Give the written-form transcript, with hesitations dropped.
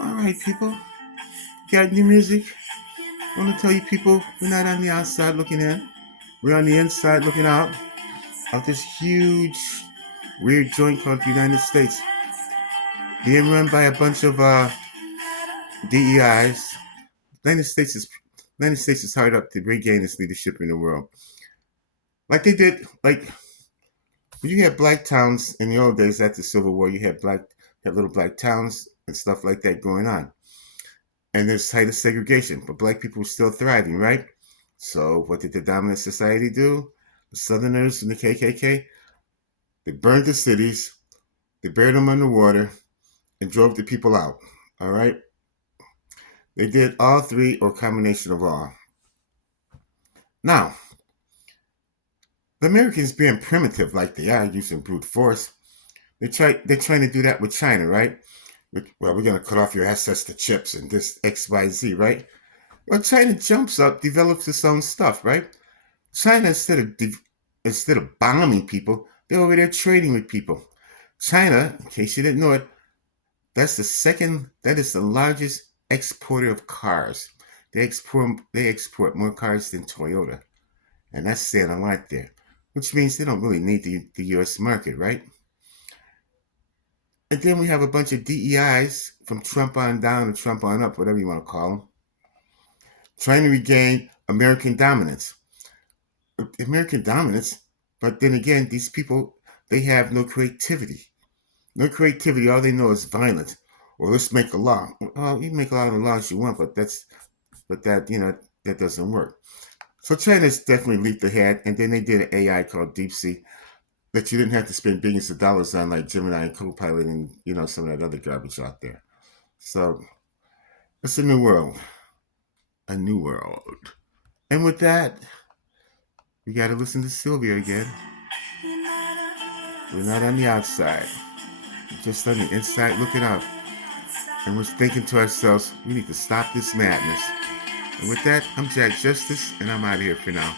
All right, people. Got new music? I want to tell you, people, we're not on the outside looking in. We're on the inside looking out of this huge, weird joint called the United States. Being run by a bunch of DEIs. United States is United States is hard up to regain its leadership in the world. Like they did, like when you had black towns in the old days after the Civil War, you had little black towns and stuff like that going on. And there's tighter segregation, but black people were still thriving, right? So what did the dominant society do? The Southerners and the KKK, they burned the cities, they buried them underwater, and drove the people out. All right? They did all three or combination of all. Now, the Americans being primitive like they are, using brute force, they're trying to do that with China, right? Well, we're gonna cut off your access to chips and this XYZ, right? Well, China jumps up, develops its own stuff, right? China, instead of bombing people, they're over there trading with people. China, in case you didn't know it, that is the largest exporter of cars. They export more cars than Toyota. And that's saying a lot there. Which means they don't really need the US market, right? And then we have a bunch of DEIs from Trump on down and Trump on up, whatever you want to call them, trying to regain American dominance. American dominance, but then again, these people, they have no creativity. No creativity. All they know is violence. Or let's make a law. Well, you can make a lot of the laws you want, but that doesn't work. So China's definitely leaped ahead, and then they did an AI called DeepSeek that you didn't have to spend billions of dollars on, like Gemini and Copilot, and some of that other garbage out there. So it's a new world. And with that, we got to listen to Sylvia again. We're not on the outside, we're just on the inside looking up, and we're thinking to ourselves, we need to stop this madness. And with that, I'm Jack Justice, and I'm out of here for now.